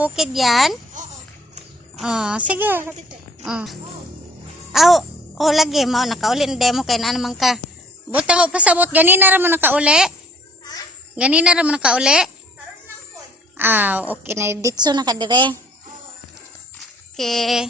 bukid yan? Sige. Lagi mo nakauli na demo kay na naman ka. Butang ko pasabot ganina ra mo nakauli? Ganina ra mo nakauli? Okay na ditso na ka dire. Okay.